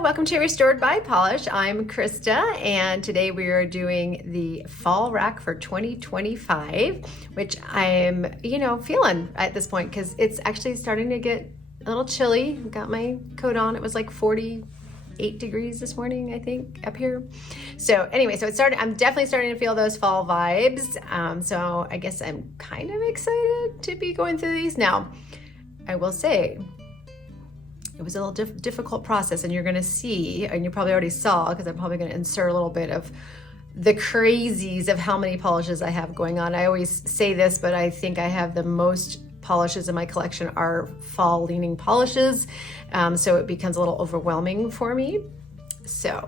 Hello, welcome to Restored by Polish. I'm Krista, and today we are doing the fall rack for 2025, which I'm, feeling at this point because it's actually starting to get a little chilly. Got my coat on. It was like 48 degrees this morning, I think, up here. So anyway, I'm definitely starting to feel those fall vibes. So I guess I'm kind of excited to be going through these. Now, I will say, it was a little difficult process, and you're going to see, and you probably already saw, because I'm probably going to insert a little bit of the crazies of how many polishes I have going on. I always say this, but I think I have the most polishes in my collection are fall leaning polishes. So it becomes a little overwhelming for me. So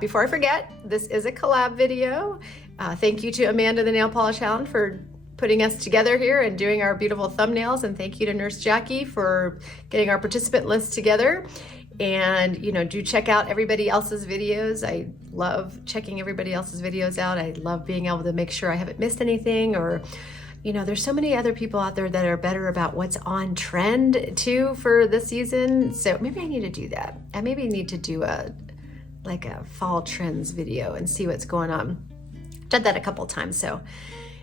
before I forget, this is a collab video. Thank you to Amanda, the Nail Polish Hound, for putting us together here and doing our beautiful thumbnails, and thank you to Nurse Jackie for getting our participant list together. And do check out everybody else's videos. I love checking everybody else's videos out. I love being able to make sure I haven't missed anything, or there's so many other people out there that are better about what's on trend too for this season. So maybe I need to do that. I maybe need to do a fall trends video and see what's going on. Done that a couple times. So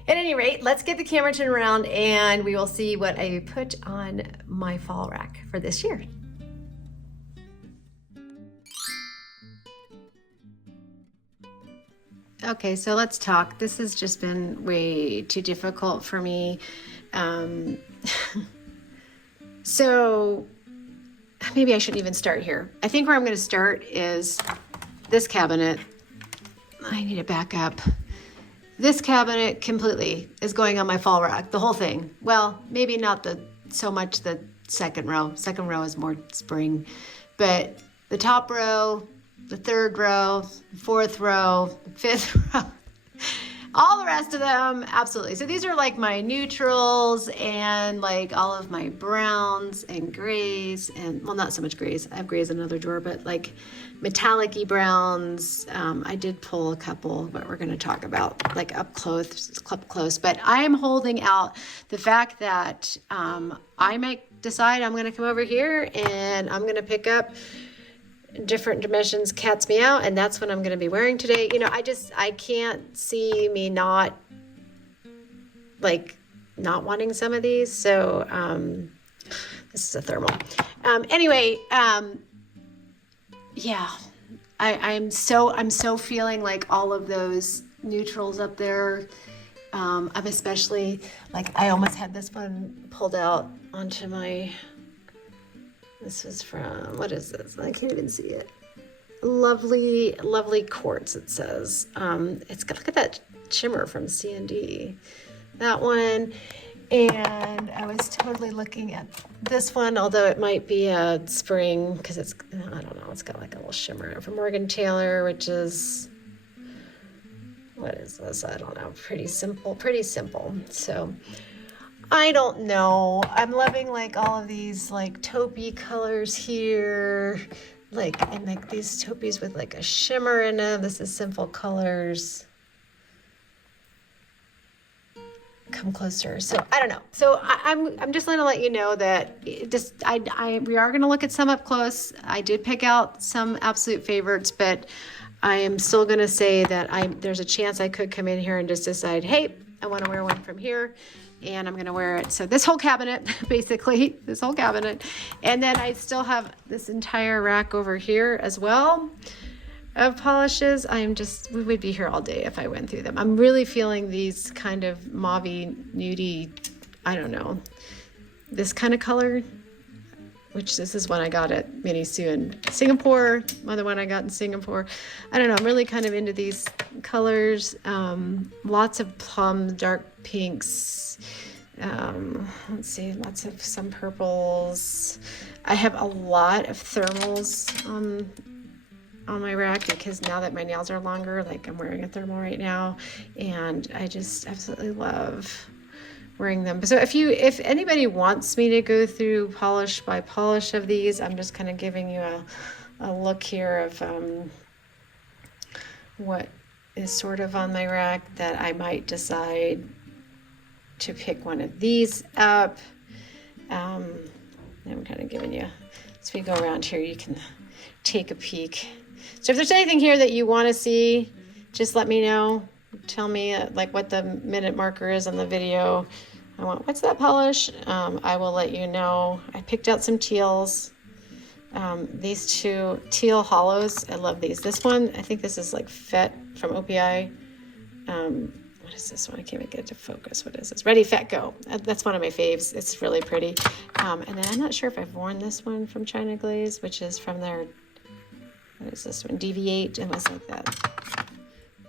at any rate, let's get the camera turned around and we will see what I put on my fall rack for this year. Okay, so let's talk. This has just been way too difficult for me. So maybe I shouldn't even start here. I think where I'm going to start is this cabinet. I need to back up. This cabinet completely is going on my fall rack, the whole thing. Well, maybe not so much the second row. Second row is more spring, but the top row, the third row, fourth row, fifth row, all the rest of them, absolutely. So these are like my neutrals and like all of my browns and grays, and well, not so much grays. I have grays in another drawer, but like metallic-y browns. I did pull a couple, but we're going to talk about like up close. But I am holding out the fact that I might decide I'm going to come over here and I'm going to pick up different dimensions Cat's Me Out, and that's what I'm going to be wearing today. I can't see me not wanting some of these. So this is a thermal. Anyway, yeah, I'm so feeling like all of those neutrals up there. I'm especially I almost had this one pulled out onto my. This was from, what is this? I can't even see it. Lovely, lovely quartz, it says. It's got, look at that shimmer from C&D. That one. And I was totally looking at this one, although it might be a spring, because it's, I don't know, it's got like a little shimmer from Morgan Taylor, which is, what is this? I don't know. Pretty simple. So I don't know. I'm loving all of these taupey colors here, and these taupeys with a shimmer in them. This is Simple Colors. Come closer. So I don't know. So I'm just going to let you know that we are going to look at some up close. I did pick out some absolute favorites, but I am still going to say that there's a chance I could come in here and just decide, hey, I want to wear one from here. And I'm going to wear it. So this whole cabinet, basically, this whole cabinet. And then I still have this entire rack over here as well of polishes. We would be here all day if I went through them. I'm really feeling these kind of mauvey, nudie, I don't know, this kind of color, which this is one I got at Miniso in Singapore, another one I got in Singapore. I don't know, I'm really kind of into these colors. Lots of plum, dark pinks. Let's see, lots of some purples. I have a lot of thermals on my rack because now that my nails are longer, I'm wearing a thermal right now, and I just absolutely love wearing them. So if anybody wants me to go through polish by polish of these, I'm just kind of giving you a look here of what is sort of on my rack that I might decide to pick one of these up. I'm kind of giving you, as we go around here, you can take a peek. So if there's anything here that you want to see, just let me know. Tell me like what the minute marker is on the video. I want, what's that polish? I will let you know. I picked out some teals. These two teal hollows, I love these. This one, I think this is like Fett from OPI. What is this one? I can't even get it to focus. What is this? Ready, Fett, Go. That's one of my faves. It's really pretty. And then I'm not sure if I've worn this one from China Glaze, which is from their, what is this one? DV8. It was like that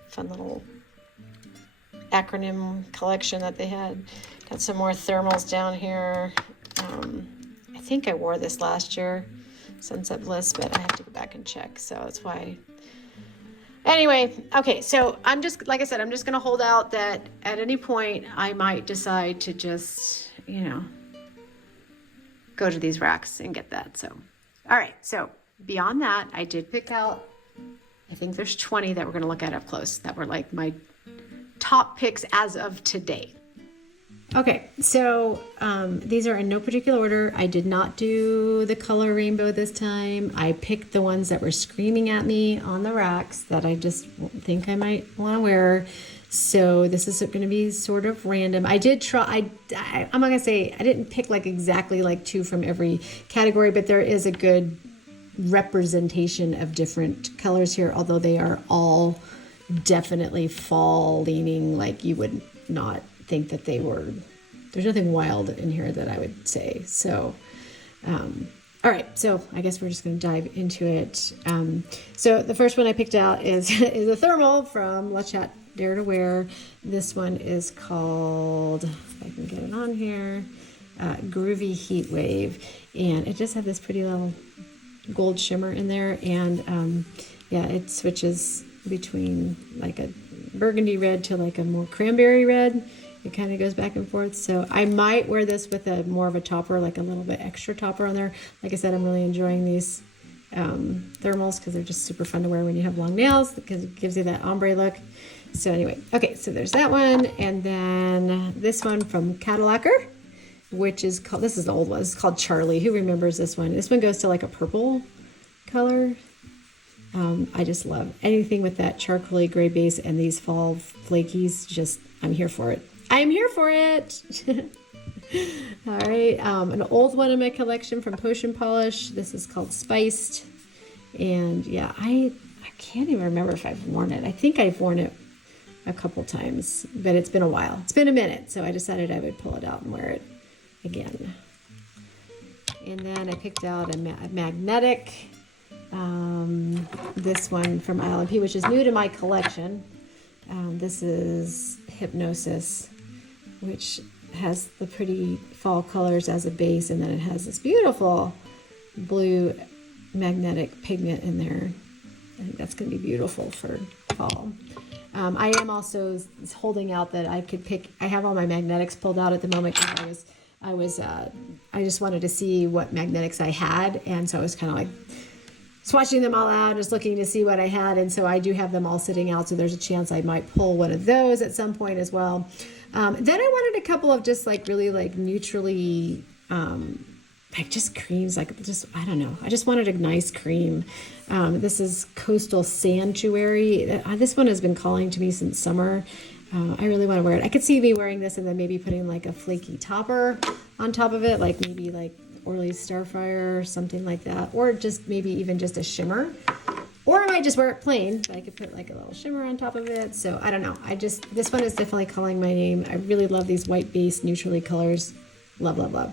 fun little acronym collection that they had. Got some more thermals down here. I think I wore this last year, Sunset Bliss, but I have to go back and check. So that's why. Anyway, okay, so I'm just, like I said, I'm just going to hold out that at any point I might decide to just, you know, go to these racks and get that. So, all right, so beyond that, I did pick out, I think there's 20 that we're going to look at up close that were like my top picks as of today. Okay, so these are in no particular order. I did not do the color rainbow this time. I picked the ones that were screaming at me on the racks that I just think I might want to wear. So this is going to be sort of random. I did try, I'm not going to say, I didn't pick like exactly like 2 from every category, but there is a good representation of different colors here, although they are all definitely fall leaning, like you would not think that they were, there's nothing wild in here that I would say. So, all right, so I guess we're just going to dive into it. So the first one I picked out is a thermal from Lechat Dare to Wear. This one is called, if I can get it on here, Groovy Heat Wave. And it just had this pretty little gold shimmer in there. And yeah, it switches between like a burgundy red to like a more cranberry red. It kind of goes back and forth. So I might wear this with a more of a topper, like a little bit extra topper on there. Like I said, I'm really enjoying these thermals because they're just super fun to wear when you have long nails because it gives you that ombre look. So anyway, okay, so there's that one. And then this one from Gotaluvpolish, which is called, this is the old one, it's called Charlie. Who remembers this one? This one goes to like a purple color. I just love anything with that charcoaly gray base and these fall flakies. Just, I'm here for it. I'm here for it. All right, an old one in my collection from Potion Polish. This is called Spiced. And yeah, I can't even remember if I've worn it. I think I've worn it a couple times, but it's been a while. It's been a minute, so I decided I would pull it out and wear it again. And then I picked out a magnetic. This one from ILMP, which is new to my collection. This is Hypnosis, which has the pretty fall colors as a base, and then it has this beautiful blue magnetic pigment in there. I think that's going to be beautiful for fall. I am also holding out that I could pick, I have all my magnetics pulled out at the moment because I just wanted to see what magnetics I had, and so I was kind of like swatching them all out, just looking to see what I had, and so I do have them all sitting out, so there's a chance I might pull one of those at some point as well. Then I wanted a couple of just like really like neutrally, like just creams, like just, I don't know. I just wanted a nice cream. This is Coastal Sanctuary. This one has been calling to me since summer. I really want to wear it. I could see me wearing this and then maybe putting like a flaky topper on top of it, like maybe like Orly's Starfire or something like that, or just maybe even just a shimmer, or I might just wear it plain, but I could put like a little shimmer on top of it. So I don't know, this one is definitely calling my name. I really love these white base neutrally colors. Love, love, love.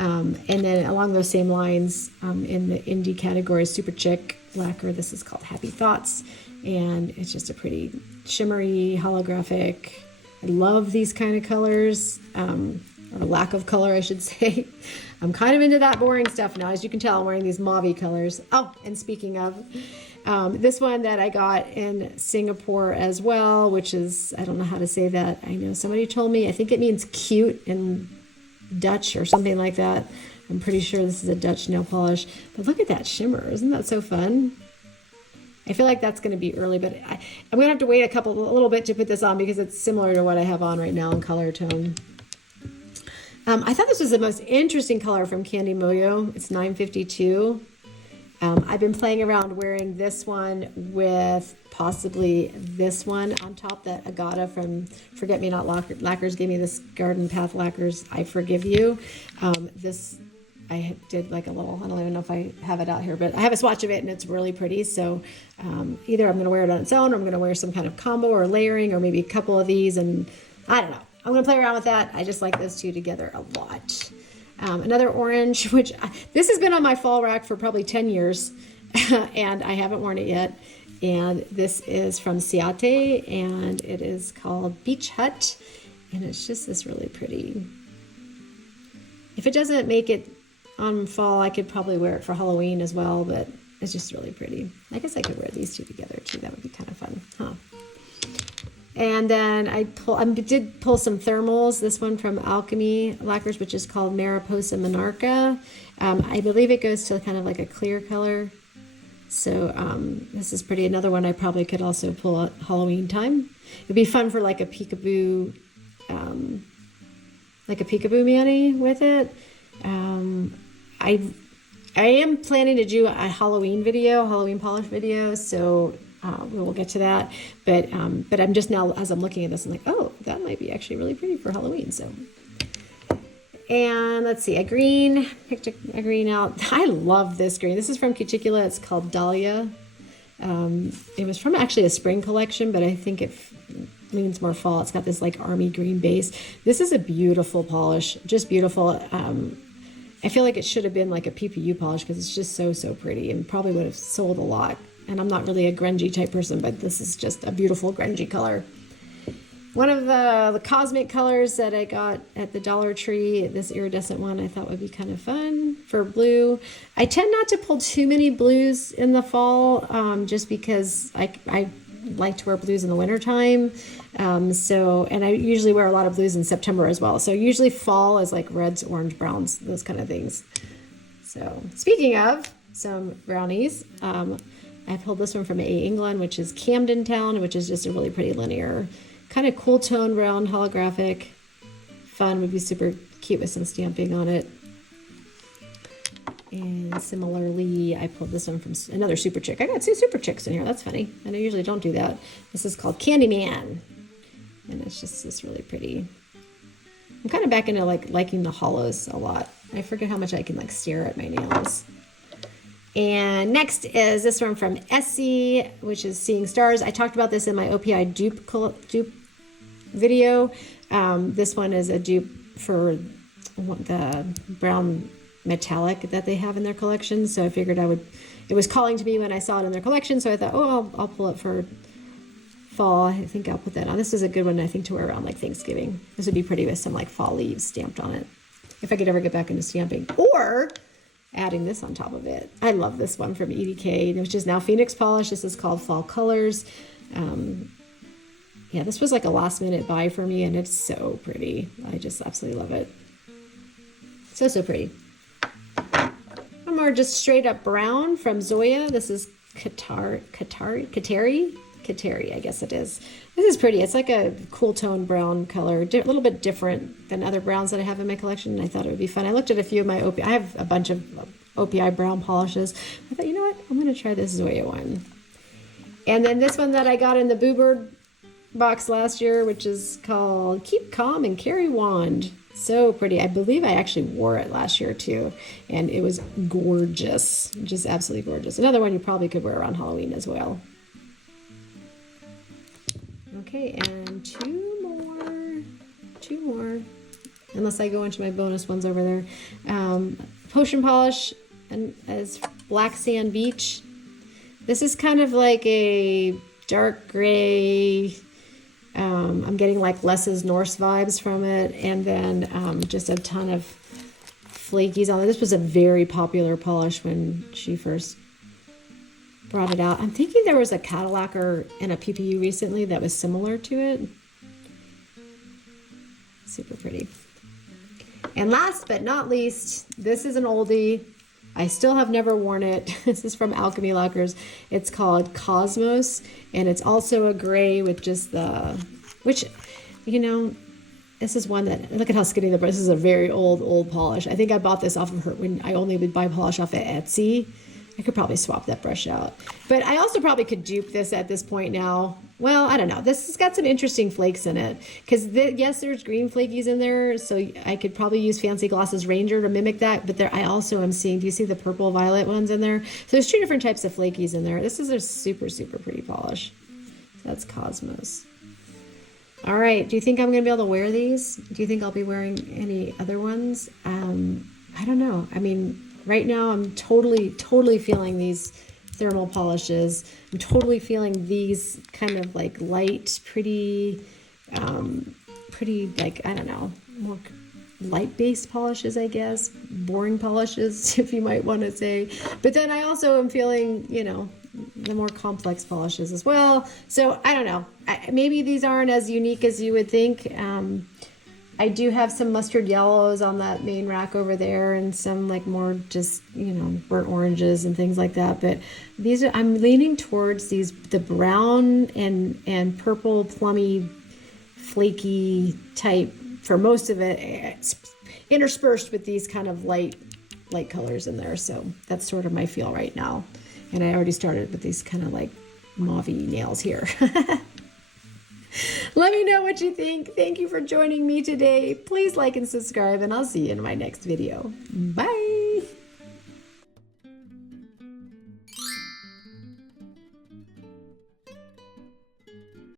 And then along those same lines, in the indie category, Super Chick lacquer, this is called Happy Thoughts, and it's just a pretty shimmery holographic. I love these kind of colors, or lack of color, I should say. I'm kind of into that boring stuff now. As you can tell, I'm wearing these mauve colors. Oh, and speaking of, this one that I got in Singapore as well, which is, I don't know how to say that. I know somebody told me, I think it means cute in Dutch or something like that. I'm pretty sure this is a Dutch nail polish. But look at that shimmer. Isn't that so fun? I feel like that's going to be early, but I'm going to have to wait a little bit to put this on because it's similar to what I have on right now in color tone. I thought this was the most interesting color from Candy Moyo. It's 952. I've been playing around wearing this one with possibly this one on top that Agata from Forget Me Not Lacquers gave me, this Garden Path Lacquers I Forgive You. This I did like a little, I don't even know if I have it out here, but I have a swatch of it and it's really pretty. So either I'm going to wear it on its own, or I'm going to wear some kind of combo or layering, or maybe a couple of these, and I don't know. I'm going to play around with that. I just like those two together a lot. Another orange, which this has been on my fall rack for probably 10 years and I haven't worn it yet. And this is from Ciate and it is called Beach Hut. And it's just this really pretty. If it doesn't make it on fall, I could probably wear it for Halloween as well, but it's just really pretty. I guess I could wear these two together too. That would be kind of fun, huh? And then I did pull some thermals. This one from Alchemy Lacquers, which is called Mariposa Monarcha. I believe it goes to kind of like a clear color. So this is pretty. Another one I probably could also pull at Halloween time. It'd be fun for like a peekaboo, mani with it. I am planning to do a Halloween polish video. So we will get to that, but I'm just now, as I'm looking at this, I'm like, oh, that might be actually really pretty for Halloween. So, and let's see, picked a green out. I love this green. This is from Cuticula. It's called Dahlia. It was from actually a spring collection, but I think it leans more fall. It's got this like army green base. This is a beautiful polish, just beautiful. I feel like it should have been like a PPU polish because it's just so pretty and probably would have sold a lot. And I'm not really a grungy type person, but this is just a beautiful grungy color. One of the cosmic colors that I got at the Dollar Tree, this iridescent one, I thought would be kind of fun for blue. I tend not to pull too many blues in the fall, just because I like to wear blues in the wintertime. And I usually wear a lot of blues in September as well. So usually fall is like reds, orange, browns, those kind of things. So speaking of some brownies, I pulled this one from A. England, which is Camden Town, which is just a really pretty linear, kind of cool tone brown, holographic. Fun, would be super cute with some stamping on it. And similarly, I pulled this one from another Super Chick. I got two Super Chicks in here. That's funny. And I usually don't do that. This is called Candyman. And it's just this really pretty. I'm kind of back into liking the hollows a lot. I forget how much I can stare at my nails. And next is this one from Essie, which is Seeing Stars. I talked about this in my OPI dupe video. This one is a dupe for the brown metallic that they have in their collection. So I figured it was calling to me when I saw it in their collection. So I thought, oh, I'll pull it for fall. I think I'll put that on. This is a good one, I think, to wear around Thanksgiving. This would be pretty with some fall leaves stamped on it. If I could ever get back into stamping. Or adding this on top of it. I love this one from EDK, which is now Phoenix Polish. This is called Fall Colors. Yeah, this was like a last minute buy for me, and it's so pretty. I just absolutely love it. So pretty. One more just straight up brown from Zoya. This is Kateri, I guess it is. This is pretty. It's like a cool tone brown color, a little bit different than other browns that I have in my collection. I thought it would be fun. I looked at a few of my I have a bunch of OPI brown polishes. I thought, you know what? I'm going to try this Zoya one. And then this one that I got in the Boo Bird box last year, which is called Keep Calm and Carry Wand. So pretty. I believe I actually wore it last year too, and it was gorgeous. Just absolutely gorgeous. Another one you probably could wear around Halloween as well. Okay, and two more, unless I go into my bonus ones over there. Potion Polish and as Black Sand Beach. This is kind of like a dark gray. I'm getting Les's Norse vibes from it, and then just a ton of flakies on it. This was a very popular polish when she first brought it out. I'm thinking there was a Cadillac and a PPU recently that was similar to it. Super pretty. And last but not least, this is an oldie. I still have never worn it. This is from Alchemy Lacquers. It's called Cosmos, and it's also a gray with just which, this is one that, look at how skinny this is a very old polish. I think I bought this off of her when I only would buy polish off of Etsy. I could probably swap that brush out. But I also probably could dupe this at this point now. Well, I don't know. This has got some interesting flakes in it. Because, yes, there's green flakies in there. So I could probably use Fancy Gloss's Ranger to mimic that. But there, I also am seeing, do you see the purple violet ones in there? So there's 2 different types of flakies in there. This is a super, super pretty polish. So that's Cosmos. All right. Do you think I'm going to be able to wear these? Do you think I'll be wearing any other ones? I don't know. I mean, right now I'm totally feeling these thermal polishes. I'm totally feeling these kind of like light, pretty like, I don't know, more light-based polishes, I guess. Boring polishes, if you might want to say. But then I also am feeling, you know, the more complex polishes as well. So I don't know. Maybe these aren't as unique as you would think. I do have some mustard yellows on that main rack over there, and some like more just, you know, burnt oranges and things like that. But these are, I'm leaning towards these, the brown and purple plummy flaky type for most of it. It's interspersed with these kind of light colors in there. So that's sort of my feel right now. And I already started with these kind of like mauve-y nails here. Let me know what you think. Thank you for joining me today. Please like and subscribe, and I'll see you in my next video. Bye.